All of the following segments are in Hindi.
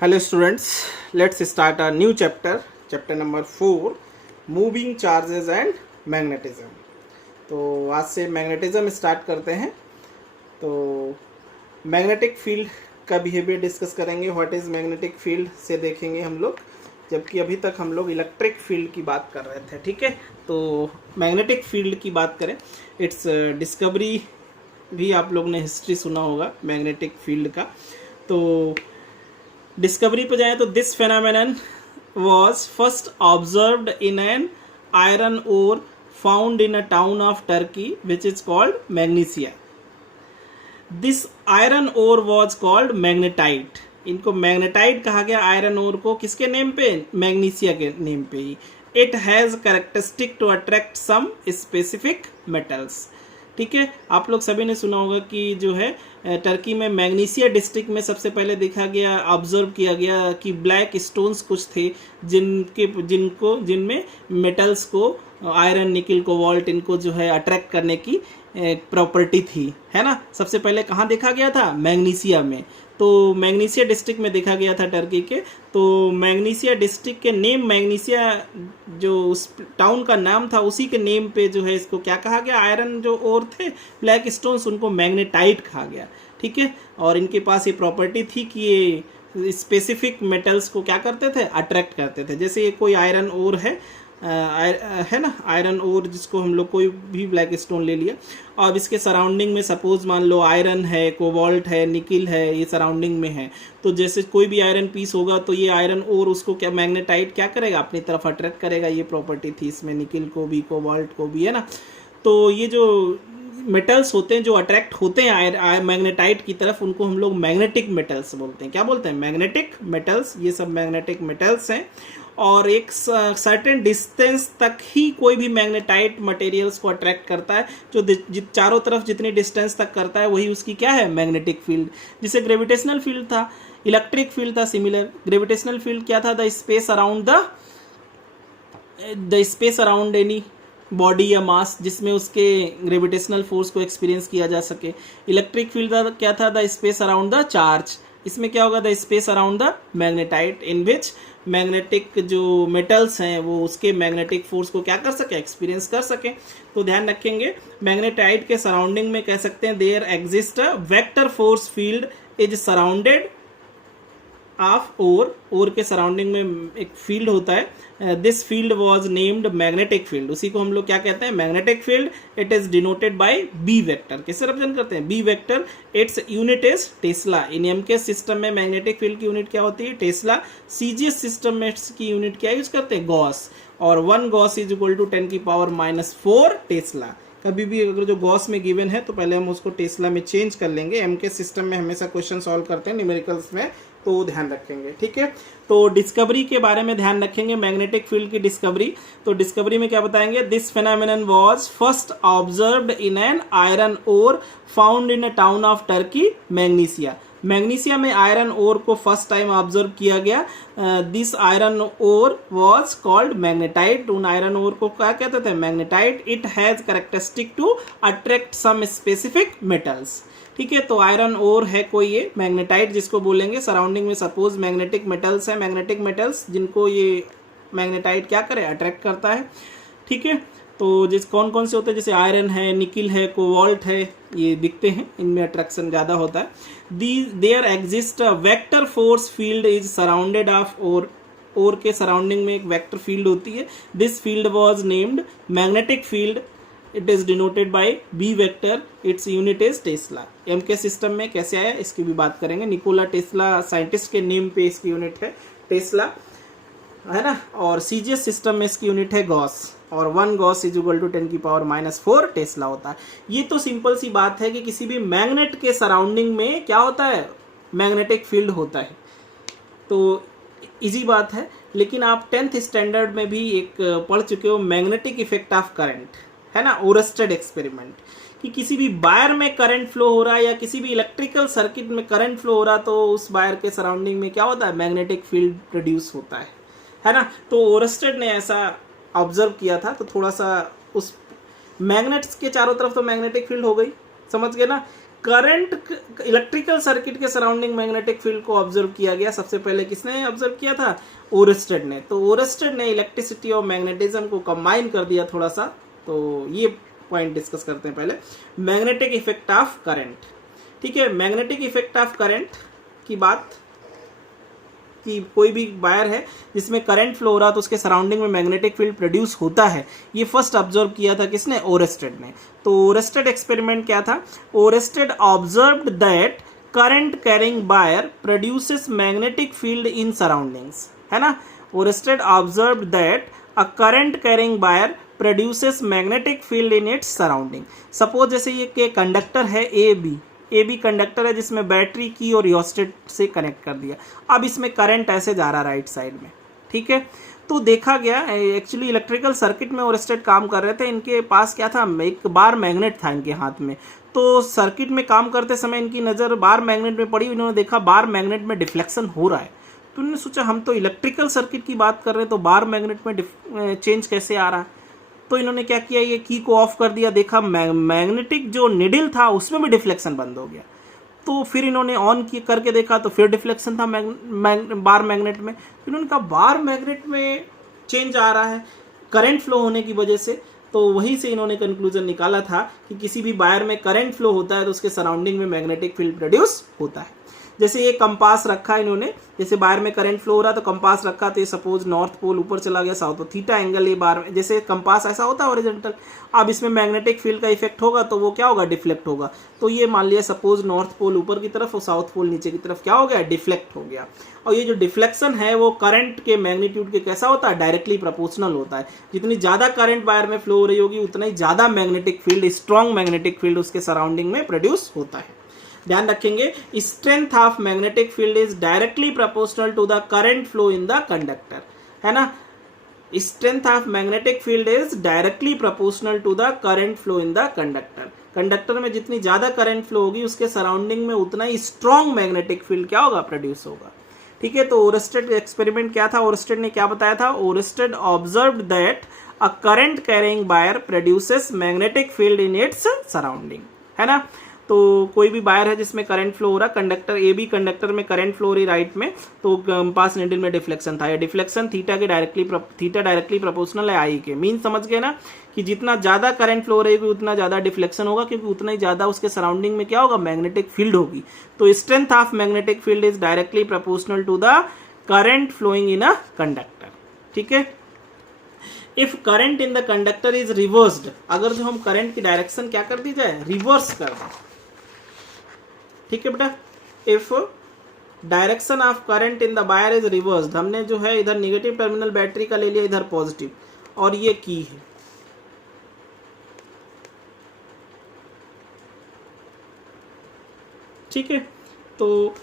Hello students, let's start a new chapter, chapter number 4, moving charges and magnetism। तो आज से मैग्नेटिज्म स्टार्ट करते हैं। तो मैग्नेटिक फील्ड का बिहेवियर डिस्कस करेंगे। व्हाट इज़ मैग्नेटिक फील्ड से देखेंगे हम लोग, जबकि अभी तक हम लोग इलेक्ट्रिक फील्ड की बात कर रहे थे। ठीक है, तो मैग्नेटिक फील्ड की बात करें, इट्स डिस्कवरी भी आप लोग ने हिस्ट्री सुना होगा मैग्नेटिक फील्ड का। तो डिस्कवरी पे जाए तो this phenomenon was first observed in an iron ore found in a town of Turkey which is called Magnesia. This iron ore was called magnetite. इनको मैग्नेटाइट कहा गया आयरन ओर को, किसके नेम पे? मैग्नीसिया के नेम पे ही। It has characteristic to attract some specific metals. ठीक है, आप लोग सभी ने सुना होगा कि जो है टर्की में मैग्नीसिया डिस्ट्रिक्ट में सबसे पहले देखा गया, ऑब्जर्व किया गया कि ब्लैक स्टोन्स कुछ थे जिनमें मेटल्स को, आयरन, निकिल, कोबाल्ट, इनको जो है अट्रैक्ट करने की प्रॉपर्टी थी, है ना। सबसे पहले कहाँ देखा गया था? मैग्नीसिया में। तो मैग्नीसिया डिस्ट्रिक्ट में देखा गया था टर्की के। तो मैग्नीसिया डिस्ट्रिक्ट के नेम, मैग्नीसिया जो उस टाउन का नाम था, उसी के नेम पे जो है इसको क्या कहा गया? आयरन जो और थे ब्लैक स्टोन्स, उनको मैग्नेटाइट कहा गया। ठीक है, और इनके पास ये प्रॉपर्टी थी कि ये स्पेसिफिक मेटल्स को क्या करते थे? अट्रैक्ट करते थे। जैसे ये कोई आयरन ओर है ना, आयरन ओर जिसको हम लोग कोई भी ब्लैक स्टोन ले लिया, और इसके सराउंडिंग में सपोज मान लो आयरन है, कोबाल्ट है, निकिल है, ये सराउंडिंग में है। तो जैसे कोई भी आयरन पीस होगा तो ये आयरन ओर उसको क्या मैग्नेटाइट क्या करेगा? अपनी तरफ अट्रैक्ट करेगा। ये प्रॉपर्टी थी इसमें, निकिल को भी, कोबाल्ट को भी, है ना। तो ये जो मेटल्स होते हैं जो अट्रैक्ट होते हैं मैग्नेटाइट की तरफ, उनको हम लोग मैग्नेटिक मेटल्स बोलते हैं। क्या बोलते हैं? Magnetic metals. ये सब मैग्नेटिक मेटल्स हैं, और एक सर्टेन डिस्टेंस तक ही कोई भी मैग्नेटाइट मटेरियल्स को अट्रैक्ट करता है। जो चारों तरफ जितनी डिस्टेंस तक करता है वही उसकी क्या है? Magnetic field. जिसे ग्रेविटेशनल फील्ड था, इलेक्ट्रिक फील्ड था सिमिलर। ग्रेविटेशनल फील्ड क्या था? The space around any body या मास जिसमें उसके ग्रेविटेशनल फोर्स को एक्सपीरियंस किया जा सके। इलेक्ट्रिक फील्ड क्या था? The space around the charge. इसमें क्या होगा? The space around the magnetite, in which magnetic जो मेटल्स हैं वो उसके मैग्नेटिक फोर्स को क्या कर सके? एक्सपीरियंस कर सके। तो ध्यान रखेंगे, मैग्नेटाइट के सराउंडिंग में कह सकते हैं there exist a vector force field is surrounded of or के सराउंडिंग में एक फील्ड होता है। This field was named magnetic field. उसी को हम लोग क्या कहते हैं? Magnetic field. It is denoted by B vector. किससे रिप्रेजेंट करते हैं? B vector. Its unit is Tesla. In MK system में मैग्नेटिक फील्ड की यूनिट क्या होती है? टेस्ला। सीजीएस सिस्टम में इसकी यूनिट क्या यूज करते हैं? गॉस। और 1 gauss is equal to 10⁻⁻⁴ Tesla. कभी भी अगर जो गॉस में गिवन है तो पहले हम उसको टेस्ला में चेंज कर लेंगे। एमके सिस्टम में हमेशा क्वेश्चन सॉल्व करते हैं न्यूमेरिकल्स में, तो ध्यान रखेंगे। ठीक है, तो डिस्कवरी के बारे में ध्यान रखेंगे, मैग्नेटिक फील्ड की डिस्कवरी। तो डिस्कवरी में क्या बताएंगे? This phenomenon was first observed in an iron ore found in a town of Turkey Magnesia. Magnesia में आयरन ओर को फर्स्ट टाइम ऑब्जर्व किया गया। This iron ore was called magnetite. उन आयरन ओर को क्या कहते थे? Magnetite. It has characteristic to attract some specific metals. ठीक है, तो आयरन ओर है कोई ये मैग्नेटाइट जिसको बोलेंगे। सराउंडिंग में सपोज मैग्नेटिक मेटल्स है, मैग्नेटिक मेटल्स जिनको ये मैग्नेटाइट क्या करे? अट्रैक्ट करता है। ठीक है, तो जिस कौन कौन से होते हैं? जैसे आयरन है, निकिल है, कोबाल्ट है, ये दिखते हैं, इनमें अट्रैक्शन ज़्यादा होता है। There exist a vector force field is surrounded of or के सराउंडिंग में एक वेक्टर फील्ड होती है। This field was named magnetic field. It is denoted by B vector. Its unit is Tesla. MK system में कैसे आया इसकी भी बात करेंगे। निकोला टेस्ला साइंटिस्ट के नेम पे इसकी यूनिट है टेस्ला, है ना। और सीजीएस सिस्टम में इसकी यूनिट है गॉस, और 1 gauss is equal to 10⁻⁻⁴ Tesla होता है। ये तो सिंपल सी बात है कि किसी भी मैग्नेट के सराउंडिंग में क्या होता है? मैग्नेटिक फील्ड होता है। तो इजी बात है, लेकिन आप 10th स्टैंडर्ड में भी एक पढ़ चुके हो, मैग्नेटिक इफेक्ट ऑफ करंट, है ना, ओरस्टेड एक्सपेरिमेंट, कि किसी भी वायर में करंट फ्लो हो रहा है या किसी भी इलेक्ट्रिकल सर्किट में करंट फ्लो हो रहा, तो उस वायर के सराउंडिंग में क्या होता है? मैग्नेटिक फील्ड प्रोड्यूस होता है ना। तो ओरस्टेड ने ऐसा ऑब्जर्व किया था। तो थोड़ा सा उस मैग्नेट्स के चारों तरफ तो मैग्नेटिक फील्ड हो गई, समझ गए ना। करंट इलेक्ट्रिकल सर्किट के सराउंडिंग मैग्नेटिक फील्ड को ऑब्जर्व किया गया। सबसे पहले किसने ऑब्जर्व किया था? ओरस्टेड ने। तो ओरस्टेड ने इलेक्ट्रिसिटी और मैग्नेटिज्म को कंबाइन कर दिया थोड़ा सा। तो ये पॉइंट डिस्कस करते हैं पहले, मैग्नेटिक इफेक्ट ऑफ करंट। ठीक है, मैग्नेटिक इफेक्ट ऑफ करंट की बात कि कोई भी वायर है जिसमें करंट फ्लो हो रहा है तो उसके सराउंडिंग में मैग्नेटिक फील्ड प्रोड्यूस होता है, ये फर्स्ट ऑब्जर्व किया था किसने? ओरस्टेड ने। तो ओरस्टेड एक्सपेरिमेंट क्या था? Oersted observed that current carrying wire produces magnetic field in surroundings, है ना। Oersted observed that a current carrying wire produces magnetic field in its surrounding. Suppose जैसे ये के कंडक्टर है ए बी कंडक्टर है जिसमें बैटरी की और रियोस्टेट से कनेक्ट कर दिया। अब इसमें करंट ऐसे जा रहा राइट साइड में, ठीक है। तो देखा गया एक्चुअली इलेक्ट्रिकल सर्किट में ओरस्टेड काम कर रहे थे, इनके पास क्या था? एक बार मैग्नेट था इनके हाथ में। तो सर्किट में काम करते समय इनकी नज़र बार मैग्नेट में पड़ी, इन्होंने देखा बार मैग्नेट में डिफ्लेक्शन हो रहा है। तो उन्होंने सोचा हम तो इलेक्ट्रिकल सर्किट की बात कर रहे हैं, तो बार मैग्नेट में चेंज कैसे आ रहा है? तो इन्होंने क्या किया, ये की को ऑफ कर दिया, देखा मैग्नेटिक जो निडल था उसमें भी डिफ्लेक्शन बंद हो गया। तो फिर इन्होंने ऑन करके देखा तो फिर डिफ्लेक्शन था बार मैग्नेट में। फिर इन्होंने कहा बार मैग्नेट में चेंज आ रहा है करंट फ्लो होने की वजह से। तो वहीं से इन्होंने कंक्लूजन निकाला था कि किसी भी वायर में करंट फ्लो होता है तो उसके सराउंडिंग में मैग्नेटिक फील्ड प्रोड्यूस होता है। जैसे ये कंपास रखा इन्होंने, जैसे वायर में करंट फ्लो हो रहा तो कंपास रखा, तो ये सपोज नॉर्थ पोल ऊपर चला गया साउथ, तो थीटा एंगल ये बार में, जैसे कंपास ऐसा होता है हॉरिजॉन्टल, अब इसमें मैग्नेटिक फील्ड का इफेक्ट होगा तो वो क्या होगा? डिफ्लेक्ट होगा। तो ये मान लिया सपोज नॉर्थ पोल ऊपर की तरफ और साउथ पोल नीचे की तरफ क्या हो गया? डिफ्लेक्ट हो गया। और ये जो डिफ्लेक्शन है वो करंट के मैग्नीट्यूड के कैसा होता है? डायरेक्टली प्रोपोर्शनल होता है। जितनी ज्यादा करंट वायर में फ्लो हो रही होगी उतना ही ज्यादा magnetic field, strong magnetic field उसके सराउंडिंग में प्रोड्यूस होता है। ध्यान रखेंगे, strength of magnetic field is directly proportional to the current flow in the conductor, है ना। Strength of magnetic field is directly proportional to the current flow in the conductor. Conductor में जितनी ज्यादा करंट फ्लो होगी उसके सराउंडिंग में उतना ही स्ट्रॉन्ग मैग्नेटिक फील्ड क्या होगा? प्रोड्यूस होगा। ठीक है, तो ओरस्टेड एक्सपेरिमेंट क्या था? ओरस्टेड ने क्या बताया था? Oersted observed that a current carrying wire produces magnetic field in its surrounding, है ना। तो कोई भी वायर है जिसमें करंट फ्लो हो रहा, कंडक्टर ए बी कंडक्टर में करंट फ्लो हो रही राइट में, तो कंपास निडल में डिफ्लेक्शन था। ये डिफ्लेक्शन थीटा डायरेक्टली प्रोपोर्शनल है आई के। मीन समझ गए ना कि जितना ज्यादा करंट फ्लो रहेगी उतना ज्यादा डिफ्लेक्शन होगा, क्योंकि उतना ही ज्यादा उसके सराउंडिंग में क्या होगा? मैग्नेटिक फील्ड होगी। तो strength of magnetic field is directly proportional to the current flowing in a conductor. ठीक है, if current in the conductor is reversed, अगर जो हम करंट की डायरेक्शन क्या कर दी जाए? रिवर्स कर दें। ठीक है बेटा, if direction of current in the wire is reversed, हमने जो है इधर निगेटिव टर्मिनल बैटरी का ले लिया, इधर पॉजिटिव, और ये की है। ठीक है, तो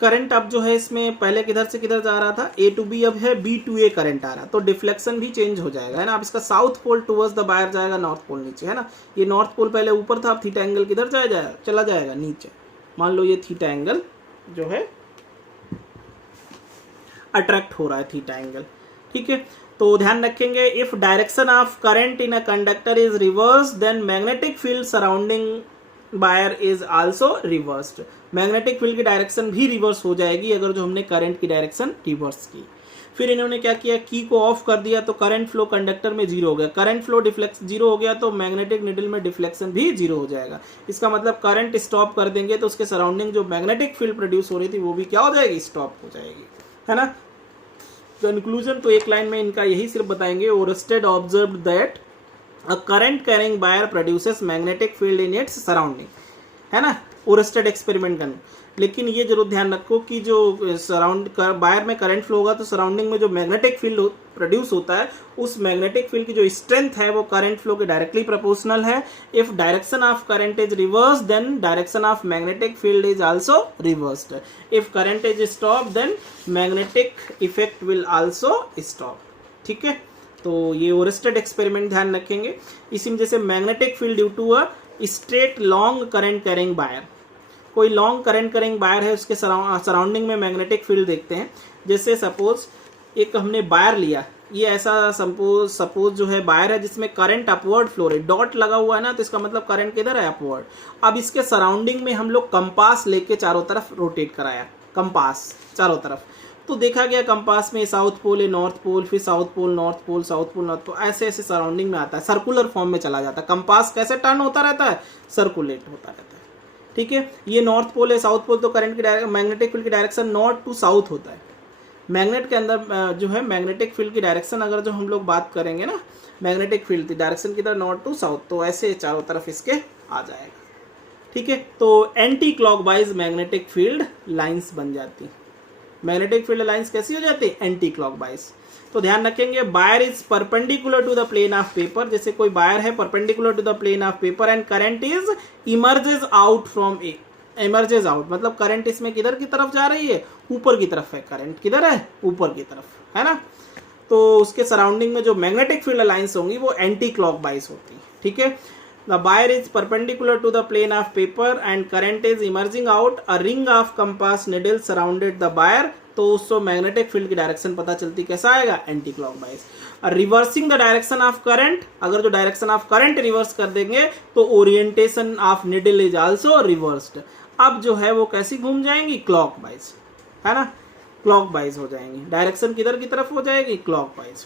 करंट अब जो है इसमें पहले किधर से किधर जा रहा था? ए टू बी, अब है बी टू ए करंट आ रहा, तो डिफ्लेक्शन भी चेंज हो जाएगा, है ना। अब इसका south pole towards the wire जाएगा, नॉर्थ पोल नीचे, है ना। ये नॉर्थ पोल पहले ऊपर था, अब थीटा एंगल किधर जाएगा? चला जाएगा नीचे। मान लो ये थीटा एंगल जो है अट्रैक्ट हो रहा है, थीटा एंगल। ठीक है, तो ध्यान रखेंगे, if direction of current in a conductor is reverse then magnetic field surrounding wire is also reversed. Magnetic field की डायरेक्शन भी रिवर्स हो जाएगी अगर जो हमने करंट की डायरेक्शन रिवर्स की। फिर इन्होंने क्या किया? की को ऑफ कर दिया तो करंट फ्लो कंडक्टर में जीरो हो गया। करंट फ्लो डिफ्लेक्स जीरो हो गया तो मैग्नेटिक निडल में डिफ्लेक्शन भी जीरो हो जाएगा। इसका मतलब करंट स्टॉप कर देंगे तो उसके सराउंडिंग जो मैग्नेटिक फील्ड प्रोड्यूस हो रही थी वो भी क्या हो जाएगी? स्टॉप हो जाएगी, है ना। कंक्लूजन तो एक लाइन में इनका यही सिर्फ बताएंगे, Oersted observed that a current carrying wire produces magnetic field in its surrounding, है ना। ओरस्टेड एक्सपेरिमेंट करना, लेकिन ये जरूर ध्यान रखो कि जो वायर में करंट फ्लो होगा तो सराउंडिंग में जो मैग्नेटिक फील्ड प्रोड्यूस होता है उस मैग्नेटिक फील्ड की जो स्ट्रेंथ है वो करंट फ्लो के डायरेक्टली प्रोपोर्शनल है। If direction of current is reverse then direction of magnetic field is also reversed. If current is stop then magnetic effect will also stop. ठीक है, तो ये ओरस्टेड एक्सपेरिमेंट ध्यान रखेंगे। इसी में जैसे magnetic field due to a straight long current carrying wire, कोई लॉन्ग करंट कैरिंग वायर है उसके सराउंडिंग में मैग्नेटिक फील्ड देखते हैं। जैसे सपोज एक हमने वायर लिया, ये ऐसा सपोज जो है वायर है जिसमें करंट अपवर्ड फ्लो रही, डॉट लगा हुआ है ना, तो इसका मतलब करंट किधर है, अपवर्ड। अब इसके सराउंडिंग में हम लोग कंपास लेके चारों तरफ रोटेट कराया, कंपास चारों तरफ, तो देखा गया कंपास में साउथ पोल है, नॉर्थ पोल, फिर south pole north pole, south pole north pole, ऐसे ऐसे सराउंडिंग में आता है, सर्कुलर फॉर्म में चला जाता है। कंपास कैसे टर्न होता रहता है, सर्कुलेट होता रहता है, ठीक है। ये नॉर्थ पोल है, साउथ पोल, तो करंट की डायरेक्शन, मैग्नेटिक फील्ड की डायरेक्शन नॉर्थ टू साउथ होता है। मैग्नेट के अंदर जो है मैग्नेटिक फील्ड की डायरेक्शन अगर जो हम लोग बात करेंगे ना, मैग्नेटिक फील्ड की डायरेक्शन किधर, नॉर्थ टू साउथ, तो ऐसे चारों तरफ इसके आ जाएगा, ठीक है। तो anti clockwise magnetic field lines बन जाती, मैग्नेटिक फील्ड लाइंस कैसी हो जाती है, एंटी क्लॉकवाइज। तो ध्यान रखेंगे, wire is perpendicular to the plane of paper, जैसे कोई वायर है perpendicular to the plane of paper, and current is emerges out from a, emerges out मतलब करंट इसमें किधर की तरफ जा रही है, ऊपर की तरफ है, करंट किधर है, ऊपर की तरफ है ना। तो उसके सराउंडिंग में जो मैग्नेटिक फील्ड लाइंस होंगी वो एंटी क्लॉकवाइज होती है, ठीक है। The wire is perpendicular to the plane of paper and current is emerging out, a ring of compass needle surrounded the wire, तो उसको मैग्नेटिक फील्ड की डायरेक्शन पता चलती, कैसा आएगा, anti clockwise. Reversing the direction of current, अगर जो डायरेक्शन ऑफ करंट रिवर्स कर देंगे तो orientation of needle is also reversed, अब जो है वो कैसी घूम जाएंगी, क्लॉकवाइज, है ना, क्लॉकवाइज हो जाएंगी, डायरेक्शन किधर की तरफ हो जाएगी, क्लॉकवाइज।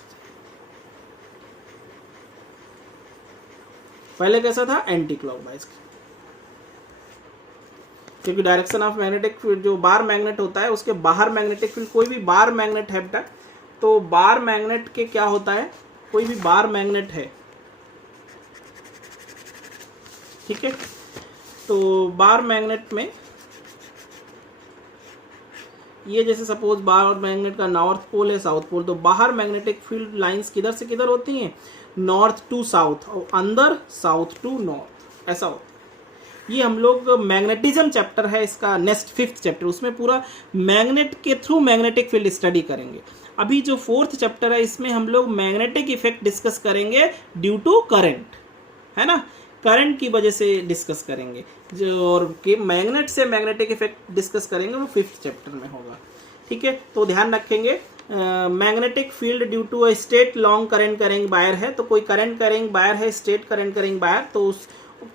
पहले कैसा था, एंटी क्लॉकवाइज, क्योंकि डायरेक्शन ऑफ मैग्नेटिक फील्ड, जो बार मैग्नेट होता है उसके बाहर मैग्नेटिक फील्ड, कोई भी बार मैग्नेट है बेटा, तो बार मैग्नेट के क्या होता है, कोई भी बार मैग्नेट है, ठीक है, तो बार मैग्नेट में ये जैसे सपोज बार मैग्नेट का नॉर्थ पोल है, साउथ पोल, तो बाहर मैग्नेटिक फील्ड लाइंस किधर से किधर होती हैं, नॉर्थ टू साउथ, और अंदर साउथ टू नॉर्थ, ऐसा होता है। ये हम लोग मैग्नेटिज्म चैप्टर है इसका, नेक्स्ट 5th चैप्टर, उसमें पूरा मैग्नेट के थ्रू मैग्नेटिक फील्ड स्टडी करेंगे। अभी जो 4th चैप्टर है इसमें हम लोग मैग्नेटिक इफेक्ट डिस्कस करेंगे ड्यू टू करंट, है ना, करंट की वजह से डिस्कस करेंगे जो, और मैग्नेट से मैग्नेटिक इफेक्ट डिस्कस करेंगे, वो 5th चैप्टर में होगा, ठीक है। तो ध्यान रखेंगे, magnetic field due to a straight long current carrying wire है, तो कोई करंट कैरिंग वायर है, स्ट्रेट करंट कैरिंग वायर, तो उस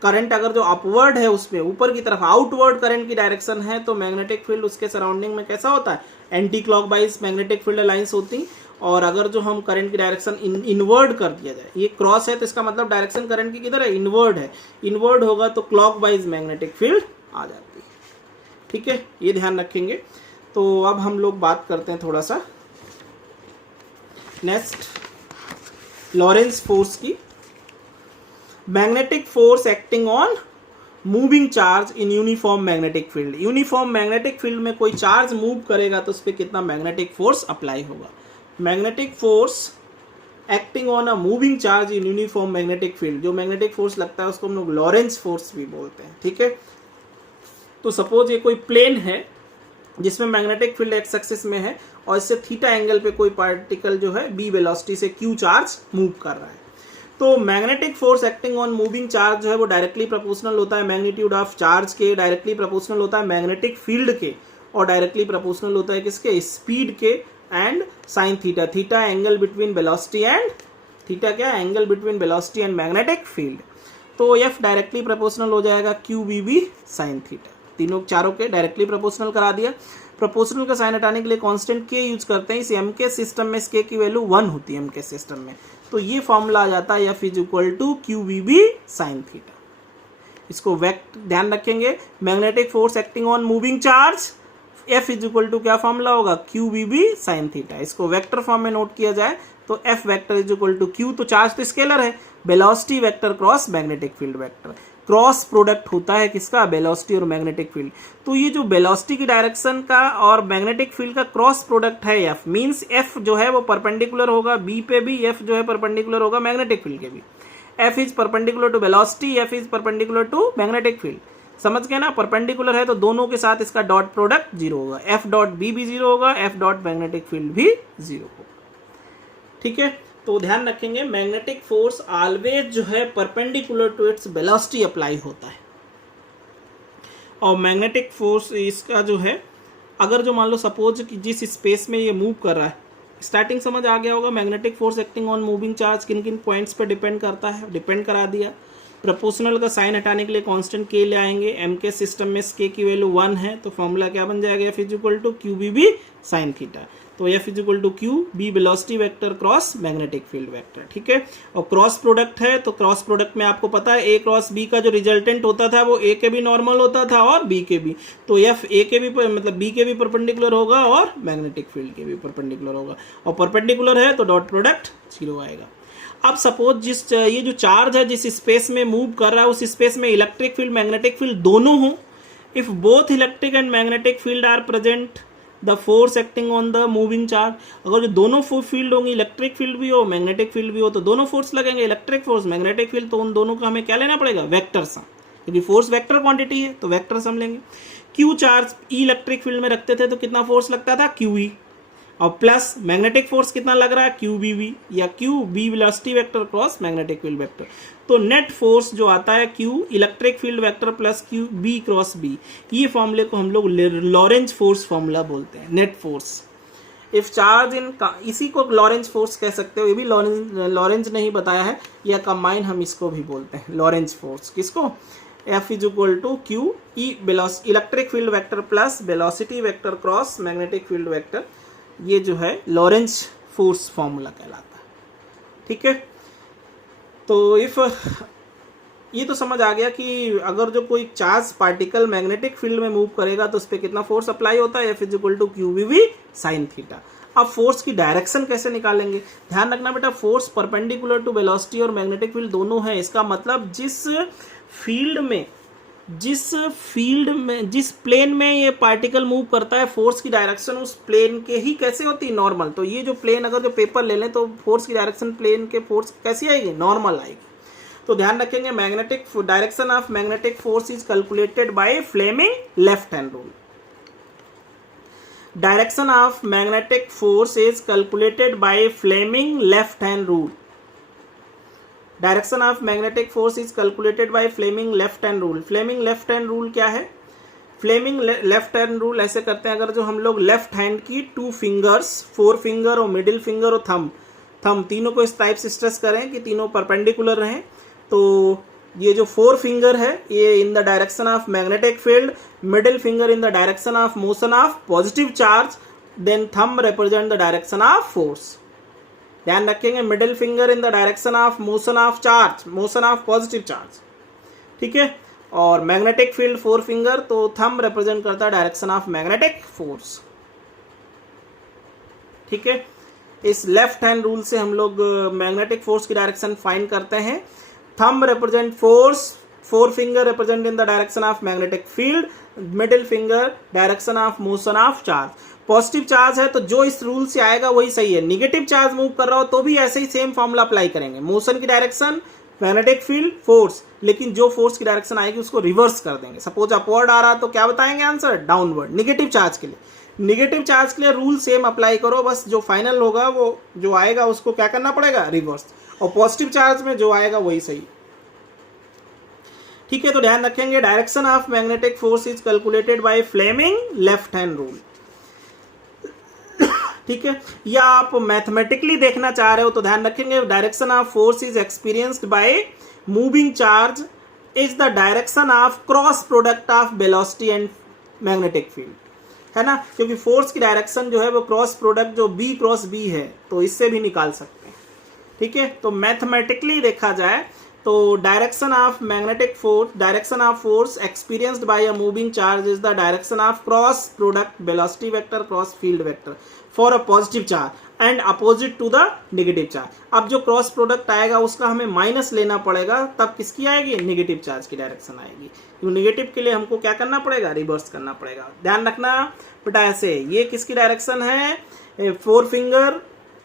करंट अगर जो अपवर्ड है उसमें ऊपर की तरफ आउटवर्ड करंट की डायरेक्शन है, तो मैग्नेटिक फील्ड उसके सराउंडिंग में कैसा होता है, anti clockwise magnetic field lines होती। और अगर जो हम करंट की डायरेक्शन इनवर्ड कर दिया जाए, ये क्रॉस है तो इसका मतलब डायरेक्शन करंट की किधर है, इनवर्ड है, इनवर्ड होगा तो क्लॉकवाइज मैग्नेटिक फील्ड आ जाती है, ठीक है, ये ध्यान रखेंगे। तो अब हम लोग बात करते हैं थोड़ा सा नेक्स्ट लॉरेंस फोर्स की। Magnetic force acting on moving charge in uniform magnetic field, uniform magnetic field में कोई चार्ज मूव करेगा तो उस पर कितना मैग्नेटिक फोर्स अप्लाई होगा। Magnetic force acting on a moving charge in uniform magnetic field, जो मैग्नेटिक फोर्स लगता है उसको हम लोग लॉरेंस फोर्स भी बोलते हैं, ठीक है। तो सपोज ये कोई प्लेन है जिसमें मैग्नेटिक फील्ड एक्स एक्सिस में है और इससे थीटा एंगल पे कोई पार्टिकल जो है बी वेलोसिटी से क्यू चार्ज मूव कर रहा है, तो magnetic force acting on moving charge जो है वो डायरेक्टली प्रोपोर्शनल होता है मैग्नीट्यूड ऑफ चार्ज के, डायरेक्टली प्रोपोर्शनल होता है मैग्नेटिक फील्ड के, और डायरेक्टली प्रोपोर्शनल होता है किसके, स्पीड के, and sine theta, theta angle between velocity and, theta क्या, angle between velocity and magnetic field, तो एफ डायरेक्टली प्रोपोर्शनल हो जाएगा Q B B sine theta, तीनों चारों के डायरेक्टली प्रोपोर्शनल करा दिया। प्रोपोर्शनल का साइन हटाने के लिए कांस्टेंट के यूज करते हैं, इस एम के सिस्टम में इस के की वैल्यू 1 होती है एम के सिस्टम में, तो ये फॉर्मूला आ जाता है F is equal to Q B B sine theta. इसको वेक्ट ध्यान रखेंगे, magnetic force acting on moving charge, F is equal to क्या फॉर्मूला होगा, Q B B sine theta. इसको वेक्टर फॉर्म में नोट किया जाए तो F vector is equal to Q, तो चार्ज तो स्केलर है, velocity vector cross magnetic field vector, cross product होता है किसका, वेलोसिटी और मैग्नेटिक फील्ड। तो ये जो वेलोसिटी की डायरेक्शन का और मैग्नेटिक फील्ड का क्रॉस प्रोडक्ट है एफ, मींस एफ जो है वो परपेंडिकुलर होगा बी पे भी, एफ जो है परपेंडिकुलर होगा मैग्नेटिक फील्ड के भी। F is perpendicular to velocity, F is perpendicular to magnetic field, समझ गए ना, परपेंडिकुलर है तो दोनों के साथ इसका डॉट प्रोडक्ट 0 होगा, एफ डॉट बी भी 0 होगा, एफ डॉट मैग्नेटिक फील्ड भी 0 होगा, ठीक है। तो ध्यान रखेंगे मैग्नेटिक फोर्स ऑलवेज जो है perpendicular to its velocity apply होता है, और मैग्नेटिक फोर्स इसका जो है अगर जो मान लो सपोज कि जिस स्पेस में ये मूव कर रहा है स्टार्टिंग समझ आ गया होगा। Magnetic force acting on moving charge किन किन पॉइंट्स पे डिपेंड करता है, डिपेंड करा दिया। प्रोपोर्शनल का साइन हटाने के लिए कांस्टेंट के ले आएंगे। एम के सिस्टम में के की वैल्यू 1 है तो फॉर्मूला क्या बन जाएगा, F is equal to Q B B sine theta. तो F is equal to Q B velocity vector cross magnetic field vector, ठीक है। और क्रॉस प्रोडक्ट है तो क्रॉस प्रोडक्ट में आपको पता है ए क्रॉस बी का जो रिजल्टेंट होता था वो ए के भी नॉर्मल होता था और बी के भी। तो एफ ए के भी मतलब बी के भी परपेंडिकुलर होगा और मैग्नेटिक फील्ड के भी परपेंडिकुलर होगा, और परपेंडिकुलर है तो डॉट प्रोडक्ट 0 आएगा। अब सपोज ये जो चार्ज है जिस स्पेस में मूव कर रहा है उस स्पेस में इलेक्ट्रिक फील्ड मैग्नेटिक फील्ड दोनों हो। If both electric and magnetic field are present the force acting on the moving charge, अगर जो दोनों फील्ड होंगी, इलेक्ट्रिक फील्ड भी हो मैग्नेटिक फील्ड भी हो, तो दोनों फोर्स लगेंगे, इलेक्ट्रिक फोर्स मैग्नेटिक फील्ड, तो उन दोनों का हमें क्या लेना पड़ेगा, वेक्टर सम, क्योंकि फोर्स वेक्टर क्वांटिटी है तो वेक्टर सम लेंगे। क्यू चार्ज ई इलेक्ट्रिक फील्ड में रखते थे तो कितना फोर्स लगता था, क्यू ई, और प्लस मैग्नेटिक फोर्स कितना लग रहा है, क्यू बी वी, या q B velocity vector cross magnetic field vector. तो नेट फोर्स जो आता है q electric field vector plus q B cross B, ये फॉर्मूले को हम लोग लॉरेंज फोर्स फॉर्मूला बोलते हैं, net force. If charge in, इसी को लॉरेंज फोर्स कह सकते हो, ये भी लॉरेंज नहीं बताया है, या कंबाइन हम इसको भी बोलते हैं लॉरेंज फोर्स। किसको, F is equal to q E electric field vector plus velocity vector cross magnetic field vector, ये जो है लॉरेंज फोर्स फॉर्मूला कहलाता है, ठीक है। तो इफ ये तो समझ आ गया कि अगर जो कोई चार्ज पार्टिकल मैग्नेटिक फील्ड में मूव करेगा तो उस पर कितना फोर्स अप्लाई होता है, F is equal to q v v sine theta. अब फोर्स की डायरेक्शन कैसे निकालेंगे, ध्यान रखना बेटा, फोर्स परपेंडिकुलर टू वेलोसिटी और मैग्नेटिक फील्ड दोनों है। इसका मतलब जिस प्लेन में ये पार्टिकल मूव करता है, फोर्स की डायरेक्शन उस प्लेन के ही कैसे होती है, नॉर्मल। तो ये जो प्लेन, अगर जो पेपर ले लें तो फोर्स की डायरेक्शन प्लेन के फोर्स कैसी आएगी, नॉर्मल आएगी। तो ध्यान रखेंगे, magnetic direction of magnetic force is calculated by Fleming left hand rule. Direction of magnetic force is calculated by Fleming left hand rule. Direction of magnetic force is calculated by Fleming left hand rule. Fleming left hand rule क्या है, फ्लेमिंग लेफ्ट हैंड रूल ऐसे करते हैं, अगर जो हम लोग लेफ्ट हैंड की 2 फिंगर्स, 4 फिंगर और मिडिल फिंगर और थंब तीनों को इस टाइप से स्ट्रेस करें कि तीनों परपेंडिकुलर रहें, तो ये जो 4 फिंगर है ये in the direction of magnetic field, middle finger in the direction of motion of positive charge, then thumb represent the direction of force. ध्यान रखेंगे, middle finger in the direction of motion of charge, motion of positive charge, ठीक है। और मैग्नेटिक फील्ड 4 फिंगर, तो थंब रिप्रेजेंट करता है डायरेक्शन ऑफ मैग्नेटिक फोर्स, ठीक है। इस लेफ्ट हैंड रूल से हम लोग मैग्नेटिक फोर्स की डायरेक्शन फाइंड करते हैं। Thumb represent force, 4 finger represent in the direction of magnetic field, middle finger direction of motion of charge. Positive charge है तो जो इस रूल से आएगा वही सही है। निगेटिव चार्ज मूव कर रहा हो तो भी ऐसे ही सेम फॉर्मूला अप्लाई करेंगे, मोशन की डायरेक्शन मैग्नेटिक फील्ड फोर्स, लेकिन जो फोर्स की डायरेक्शन आएगी उसको रिवर्स कर देंगे। सपोज अपवर्ड आ रहा तो क्या बताएंगे आंसर, डाउनवर्ड। निगेटिव चार्ज के लिए रूल सेम अप्लाई करो, बस जो फाइनल होगा वो जो आएगा उसको क्या करना पड़ेगा, रिवर्स। और पॉजिटिव चार्ज में जो आएगा वही सही, ठीक है। तो ध्यान रखेंगे, direction of magnetic force is calculated by Fleming left hand rule, ठीक है। या आप मैथमेटिकली देखना चाह रहे हो तो ध्यान रखेंगे, direction of force is experienced by moving charge is the direction of cross product of velocity and magnetic field, है ना, क्योंकि फोर्स की डायरेक्शन जो है वो क्रॉस प्रोडक्ट जो बी क्रॉस बी है तो इससे भी निकाल सकते हैं, ठीक है। तो मैथमेटिकली देखा जाए तो direction of magnetic force, direction of force experienced by a moving charge is the direction of cross product velocity vector cross field vector for a positive charge and opposite to the negative charge. अब जो क्रॉस प्रोडक्ट आएगा उसका हमें माइनस लेना पड़ेगा, तब किसकी आएगी, नेगेटिव चार्ज की डायरेक्शन आएगी। तो नेगेटिव के लिए हमको क्या करना पड़ेगा, रिवर्स करना पड़ेगा। ध्यान रखना बेटा, ऐसे ये किसकी डायरेक्शन है, 4 फिंगर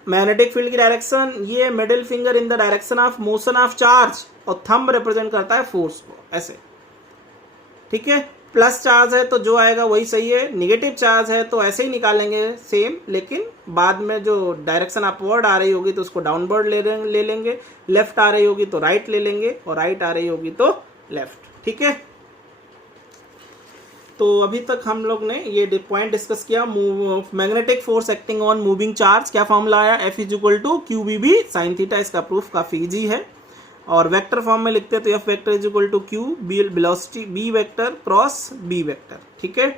मैग्नेटिक फील्ड की डायरेक्शन, ये middle finger in the direction of motion of charge, और थंब रिप्रेजेंट करता है फोर्स को, ऐसे, ठीक है। प्लस चार्ज है तो जो आएगा वही सही है, निगेटिव चार्ज है तो ऐसे ही निकालेंगे सेम, लेकिन बाद में जो डायरेक्शन अपवर्ड आ रही होगी तो उसको डाउनवर्ड ले लेंगे, लेफ्ट आ रही होगी तो राइट ले लेंगे, और राइट आ रही होगी तो लेफ्ट, ठीक है। तो अभी तक हम लोग ने ये पॉइंट डिस्कस किया। Magnetic force acting on moving charge, क्या फॉर्मूला आया, F is equal to Q B B sine theta. इसका प्रूफ काफी इजी है और वेक्टर फॉर्म में लिखते हैं तो F vector is equal to Q B velocity B vector cross B vector. ठीक है,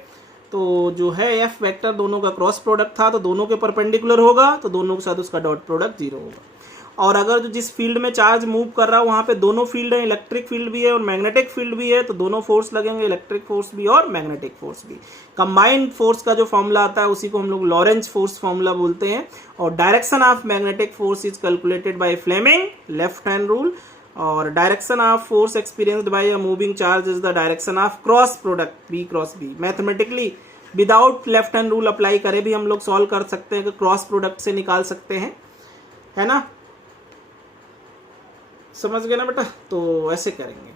तो जो है F वेक्टर दोनों का क्रॉस प्रोडक्ट था तो दोनों के परपेंडिकुलर होगा, तो दोनों के साथ उसका डॉट प्रोडक्ट 0 होगा। और अगर जो जिस फील्ड में चार्ज मूव कर रहा है वहां पे दोनों फील्ड है, इलेक्ट्रिक फील्ड भी है और मैग्नेटिक फील्ड भी है, तो दोनों फोर्स लगेंगे, इलेक्ट्रिक फोर्स भी और मैग्नेटिक फोर्स भी। कंबाइंड फोर्स का जो फॉर्मूला आता है उसी को हम लोग लॉरेंज फोर्स फॉर्मूला बोलते हैं। और direction of magnetic force is calculated by Fleming left hand rule. और direction of force experienced by a moving charge is the direction of cross product B cross B. Mathematically without left hand rule apply करे भी हम लोग सॉल्व कर सकते हैं कि क्रॉस प्रोडक्ट से निकाल सकते हैं, है ना, समझ गए ना बेटा। तो ऐसे करेंगे।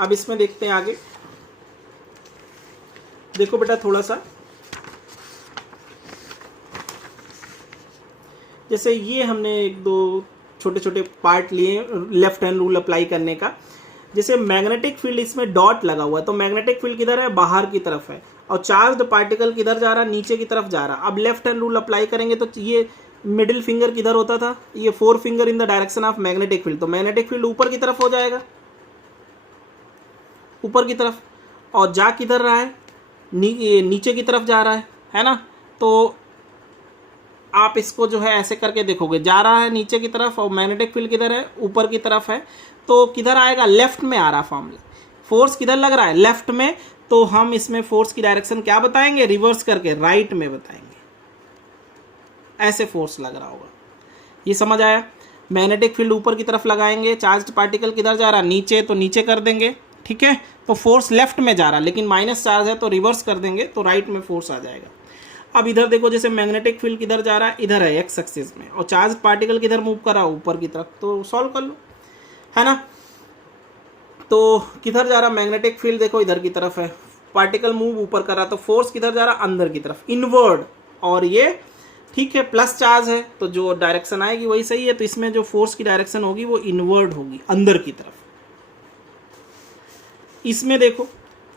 अब इसमें देखते हैं आगे। देखो बेटा थोड़ा सा, जैसे ये हमने एक दो छोटे छोटे पार्ट लिए लेफ्ट हैंड रूल अप्लाई करने का। जैसे मैग्नेटिक फील्ड इसमें डॉट लगा हुआ है, तो मैग्नेटिक फील्ड किधर है, बाहर की तरफ है, और चार्ज्ड पार्टिकल किधर जा रहा है, नीचे की तरफ जा रहा है। अब लेफ्ट हैंड रूल अप्लाई करेंगे तो ये मिडिल फिंगर किधर होता था, ये 4 finger in the direction of magnetic field, तो मैग्नेटिक फील्ड ऊपर की तरफ हो जाएगा, ऊपर की तरफ। और जा किधर रहा है, नीचे की तरफ जा रहा है ना। तो आप इसको जो है ऐसे करके देखोगे, जा रहा है नीचे की तरफ और मैग्नेटिक फील्ड किधर है, ऊपर की तरफ है, तो किधर आएगा, लेफ्ट में आ रहा फॉर्मूला। फोर्स किधर लग रहा है, लेफ्ट में, तो हम इसमें फोर्स की डायरेक्शन क्या बताएंगे, रिवर्स करके राइट में बताएंगे। ऐसे फोर्स लग रहा होगा, ये समझ आया। मैग्नेटिक फील्ड ऊपर की तरफ लगाएंगे, चार्ज्ड पार्टिकल किधर जा रहा है, नीचे, तो नीचे कर देंगे। ठीक है, तो फोर्स लेफ्ट में जा रहा है लेकिन माइनस चार्ज है तो रिवर्स कर देंगे तो राइट में फोर्स आ जाएगा। अब इधर देखो, जैसे मैग्नेटिक फील्ड किधर जा रहा है, इधर है एक्स एक्सिस में, और चार्ज पार्टिकल किधर मूव कर रहा है, ऊपर की तरफ, तो सॉल्व कर लो, है ना। तो किधर जा रहा मैग्नेटिक फील्ड, देखो इधर की तरफ है, पार्टिकल मूव ऊपर कर रहा, तो फोर्स किधर जा रहा, अंदर की तरफ, इनवर्ड। और ये ठीक है प्लस चार्ज है तो जो डायरेक्शन आएगी वही सही है, तो इसमें जो फोर्स की डायरेक्शन होगी वो इनवर्ड होगी, अंदर की तरफ। इसमें देखो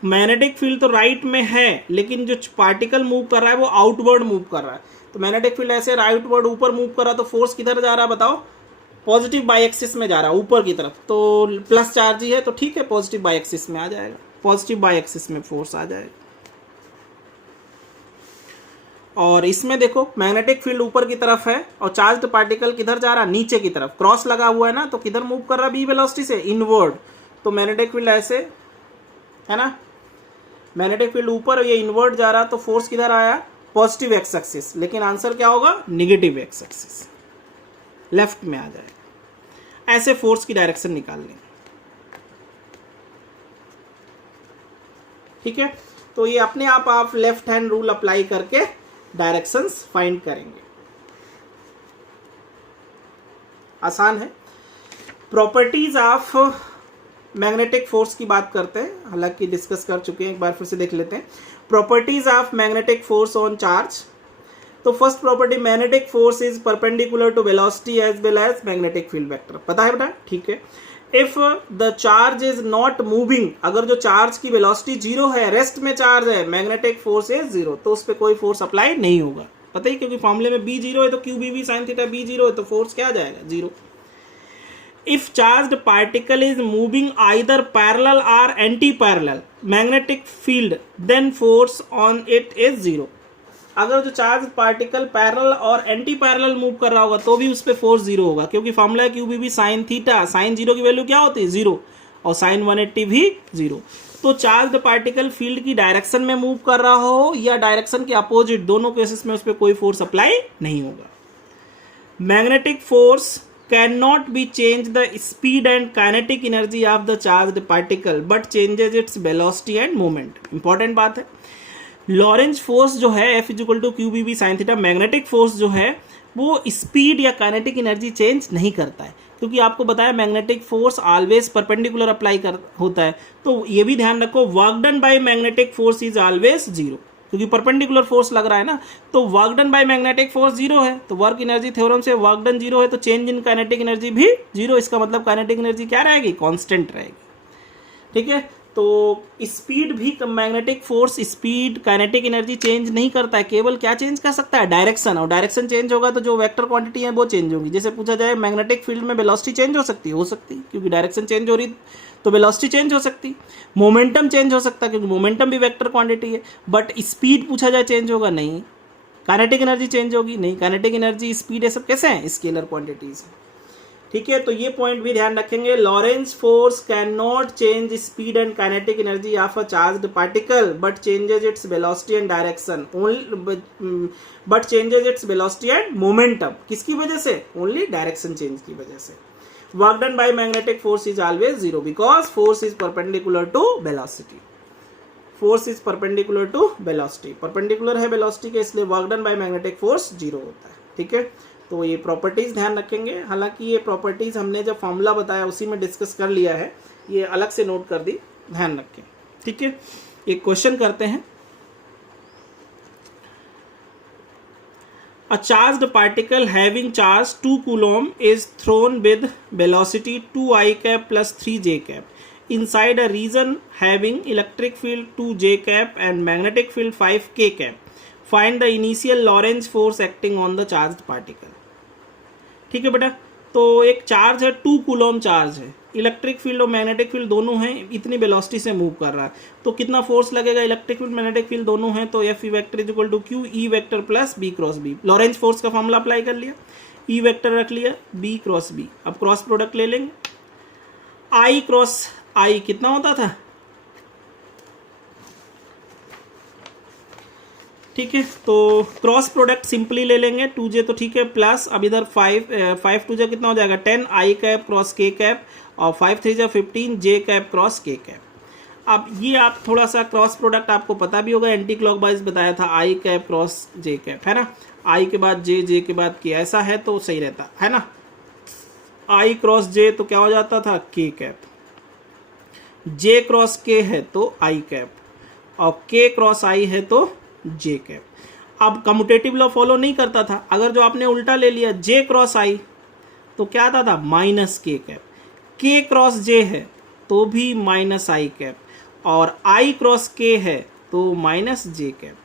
मैग्नेटिक फील्ड तो राइट में है लेकिन जो पार्टिकल मूव कर रहा है वो आउटवर्ड मूव कर रहा है, तो मैग्नेटिक फील्ड ऐसे राइटवर्ड ऊपर मूव कर रहा है, तो फोर्स किधर जा रहा है बताओ, पॉजिटिव बाई एक्सिस में जा रहा है, ऊपर की तरफ, तो प्लस चार्ज ही है तो ठीक है पॉजिटिव बाई एक्सिस में आ जाएगा, पॉजिटिव बाई एक्सिस में फोर्स आ जाएगा। और इसमें देखो मैग्नेटिक फील्ड ऊपर की तरफ है और चार्ज्ड पार्टिकल किधर जा रहा है, नीचे की तरफ, क्रॉस लगा हुआ है ना, तो किधर मूव कर रहा है, बी वेलोसिटी से, इनवर्ड। तो मैग्नेटिक फील्ड ऐसे है ना, मैग्नेटिक फील्ड ऊपर, ये इनवर्ड जा रहा, तो फोर्स किधर आया, पॉजिटिव एक्स एक्सिस, लेकिन आंसर क्या होगा, नेगेटिव एक्स एक्सिस, लेफ्ट में आ जाएगा। ऐसे फोर्स की डायरेक्शन निकाल लेंगे। ठीक है, तो ये अपने आप लेफ्ट हैंड रूल अप्लाई करके डायरेक्शंस फाइंड करेंगे, आसान है। प्रॉपर्टीज ऑफ मैग्नेटिक फोर्स की बात करते हैं, हालांकि डिस्कस कर चुके हैं, एक बार फिर से देख लेते हैं। Properties of magnetic force on charge. तो first property, magnetic force is perpendicular to velocity as well as magnetic field vector, पता है बेटा, ठीक है। If the charge is not moving, अगर जो चार्ज की वेलोसिटी 0 है, रेस्ट में चार्ज है, मैग्नेटिक फोर्स इज 0, तो उस पर कोई फोर्स अप्लाई नहीं होगा, पता ही, क्योंकि फॉर्मूले में B 0 है तो q B B sine theta B 0 है, तो फोर्स क्या आ जाएगा, 0। If charged particle is moving either parallel or anti-parallel magnetic field, then force on it is 0. अगर जो चार्ज पार्टिकल पैरेलल और एंटी पैरेलल मूव कर रहा होगा तो भी उस पर फोर्स 0 होगा, क्योंकि फॉर्मूला है q B B sine theta, sine 0 की वैल्यू क्या होती है, 0, और साइन 180 भी 0। तो चार्ज पार्टिकल फील्ड की डायरेक्शन में मूव कर रहा हो या डायरेक्शन के अपोजिट, दोनों केसेस में उस पर कोई फोर्स अप्लाई नहीं होगा। Magnetic force cannot be change the speed and kinetic energy of the charged particle but changes its velocity and moment। Important बात है, लॉरेंज फोर्स जो है F equal to Q B B sine theta, magnetic force जो है वो स्पीड या काइनेटिक एनर्जी चेंज नहीं करता है, क्योंकि आपको बताया magnetic force always perpendicular apply होता है। तो ये भी ध्यान रखो, work done by magnetic force is always 0, क्योंकि परपेंडिकुलर फोर्स लग रहा है ना, तो work done by magnetic force 0 है, तो वर्क एनर्जी थ्योरम से वर्क डन 0 है, तो चेंज इन काइनेटिक एनर्जी भी 0, इसका मतलब काइनेटिक एनर्जी क्या रहेगी, कांस्टेंट रहेगी। ठीक है, तो स्पीड भी magnetic force speed kinetic energy change नहीं करता है, केवल क्या चेंज कर सकता है, डायरेक्शन। और डायरेक्शन चेंज होगा तो जो वेक्टर क्वांटिटी है वो चेंज होगी। जैसे पूछा जाए मैग्नेटिक फील्ड में वेलोसिटी चेंज हो सकती है, हो सकती, क्योंकि डायरेक्शन चेंज हो रही तो वेलोसिटी चेंज हो सकती। मोमेंटम चेंज हो सकता है क्योंकि मोमेंटम भी वेक्टर क्वांटिटी है। बट स्पीड पूछा जाए चेंज होगा नहीं। काइनेटिक एनर्जी चेंज होगी नहीं, काइनेटिक एनर्जी स्पीड ये सब कैसे हैं, स्केलर क्वांटिटीज। ठीक है, तो ये पॉइंट भी ध्यान रखेंगे। Lorentz force can not change speed and kinetic energy of a charged particle but changes its velocity and direction only, but changes its velocity and momentum. किसकी वजह से, ओनली डायरेक्शन चेंज की वजह से। Work done by magnetic force is always zero because force is perpendicular to velocity. Force is perpendicular to velocity, perpendicular है वेलोसिटी के, इसलिए work done by magnetic force zero होता है। ठीक है, तो ये प्रॉपर्टीज ध्यान रखेंगे। हालांकि ये प्रॉपर्टीज हमने जब फॉर्मूला बताया उसी में डिस्कस कर लिया है, ये अलग से नोट कर दी, ध्यान रखें। ठीक है, एक क्वेश्चन करते हैं। A charged particle having charge 2 coulomb is thrown with velocity 2i cap plus 3j cap inside a region having electric field 2j cap and magnetic field 5k cap. Find the initial Lorentz force acting on the charged particle. ठीक है बेटा, तो एक चार्ज है 2 कूलॉम चार्ज है, इलेक्ट्रिक फील्ड और मैग्नेटिक फील्ड दोनों हैं, इतनी वेलोसिटी से मूव कर रहा है, तो कितना फोर्स लगेगा, इलेक्ट्रिक फील्ड मैग्नेटिक फील्ड दोनों हैं, तो F E vector is equal to q E vector plus B cross B. Lorentz force का फॉर्मूला अप्लाई कर लिया, ई वेक्टर रख लिया, बी क्रॉस बी। अब क्रॉस प्रोडक्ट ले लेंगे, आई क्रॉस आई कितना होता था, ठीक है, तो क्रॉस प्रोडक्ट सिंपली ले लेंगे, 2j तो ठीक है, प्लस अब इधर 5 2j कितना हो जाएगा 10 आई कैप क्रॉस के कैप और 5 3 15 जे कैप क्रॉस के कैप। अब ये आप थोड़ा सा क्रॉस प्रोडक्ट आपको पता भी होगा, एंटी क्लॉकवाइज बताया था, आई कैप क्रॉस जे कैप है ना, आई के बाद जे के बाद के, ऐसा है तो सही रहता है ना। आई क्रॉस जे तो क्या हो जाता था के कैप, जे क्रॉस के है तो आई कैप और के क्रॉस आई है तो जे कैप। अब कम्यूटेटिव लॉ फॉलो नहीं करता था, अगर जो आपने उल्टा ले लिया जे क्रॉस आई तो क्या आता था माइनस के कैप, के क्रॉस जे है तो भी माइनस आई कैप और आई क्रॉस के है तो माइनस जे कैप,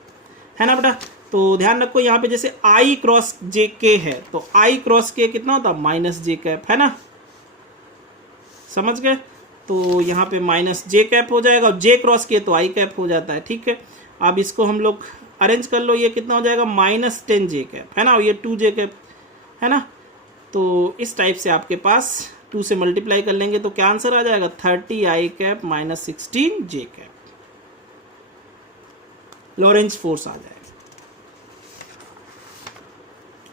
है ना बेटा। तो ध्यान रखो यहाँ पे जैसे आई क्रॉस जे के है तो आई क्रॉस के कितना होता माइनस जे कैप, है ना, समझ गए। तो यहाँ पे माइनस जे कैप हो जाएगा, जे क्रॉस के तो आई कैप हो जाता है। ठीक है, अब इसको हम लोग अरेंज कर लो, ये कितना हो जाएगा माइनस 10 जे कैप, है ना, और ये 2 जे कैप, है ना। तो इस टाइप से आपके पास 2 से मल्टीप्लाई कर लेंगे तो क्या आंसर आ जाएगा 30 आई कैप माइनस 16 जे कैप, लॉरेंज फोर्स आ जाएगा।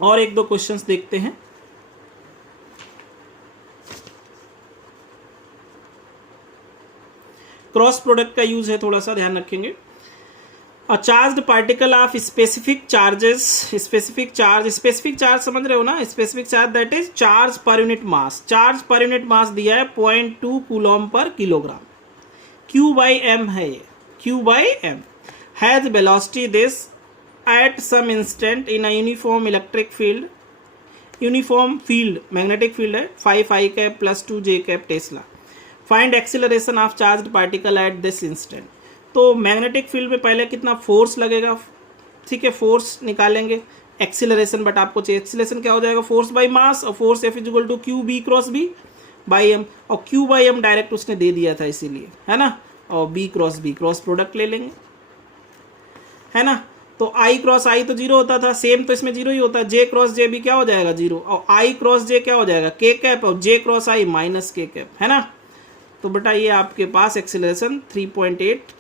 और एक दो क्वेश्चंस देखते हैं। क्रॉस प्रोडक्ट का यूज है, थोड़ा सा ध्यान रखेंगे। A charged particle of specific charges, specific charge समझ रहे हो ना, specific charge that is charge per unit mass, charge per unit mass दिया है 0.2 कूलॉम पर किलोग्राम, Q by m है ये, Q by m has velocity this at some instant in a uniform electric field, uniform field magnetic field है 5 i cap plus 2 j cap Tesla, find acceleration of charged particle at this instant। तो मैग्नेटिक फील्ड में पहले कितना फोर्स लगेगा, ठीक है, फोर्स निकालेंगे, एक्सीलरेशन, बट आपको चाहिए एक्सीलरेशन क्या हो जाएगा फोर्स बाय मास, और force F is equal to Q B cross B by m, और क्यू बाई एम डायरेक्ट उसने दे दिया था इसीलिए, है ना, और बी क्रॉस प्रोडक्ट ले लेंगे, है ना। तो आई क्रॉस आई तो जीरो होता था, सेम तो इसमें जीरो ही होता है, जे क्रॉस जे भी क्या हो जाएगा जीरो, और आई क्रॉस जे क्या हो जाएगा के कैप, और जे क्रॉस आई माइनस के कैप, है ना। तो बेटा ये आपके पास एक्सीलरेशन 3.8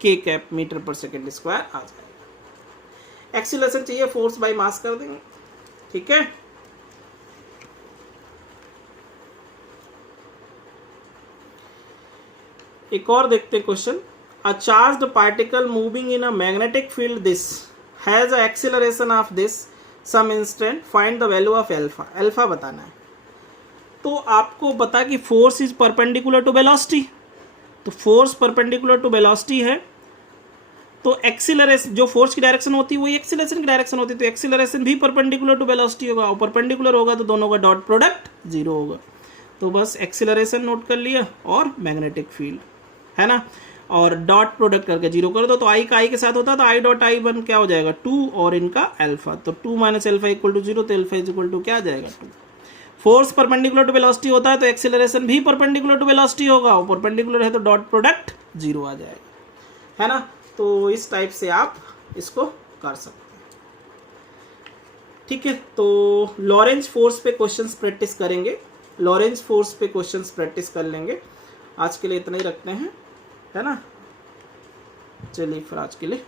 के कैप मीटर पर सेकेंड स्क्वायर आ जाएगा। एक्सीलरेशन चाहिए फोर्स बाय मास कर देंगे, ठीक है। एक और देखते हैं question. A charged particle moving in a magnetic field this has a acceleration of this some instant, find the value of alpha. Alpha बताना है, तो आपको बता कि force is perpendicular to velocity, तो फोर्स परपेंडिकुलर टू वेलोसिटी है, तो एक्सीलरेशन जो फोर्स की डायरेक्शन होती है वही एक्सीलरेशन की डायरेक्शन होती है, तो एक्सीलरेशन भी परपेंडिकुलर टू वेलोसिटी होगा, और परपेंडिकुलर होगा तो दोनों का डॉट प्रोडक्ट जीरो होगा। तो बस एक्सीलरेशन नोट कर लिया और मैग्नेटिक फील्ड, है ना, और डॉट प्रोडक्ट करके जीरो कर दो तो आई का आई के साथ होता है तो आई डॉट आई वन क्या हो जाएगा 2 और इनका अल्फा, तो 2 माइनस अल्फा इक्वल टू 0, तो अल्फा इज इक्वल टू क्या आ जाएगा 2। फोर्स परपेंडिकुलर टू वेलोसिटी होता है तो एक्सीलरेशन भी परपेंडिकुलर टू वेलोसिटी होगा, और परपेंडिकुलर है तो डॉट प्रोडक्ट 0 आ जाएगा, है ना। तो इस टाइप से आप इसको कर सकते हैं, ठीक है। तो लॉरेंज फोर्स पे क्वेश्चंस प्रैक्टिस करेंगे, लॉरेंज फोर्स पे क्वेश्चंस प्रैक्टिस कर लेंगे। आज के लिए इतना ही रखते हैं, है ना। चलिए फिर आज के लिए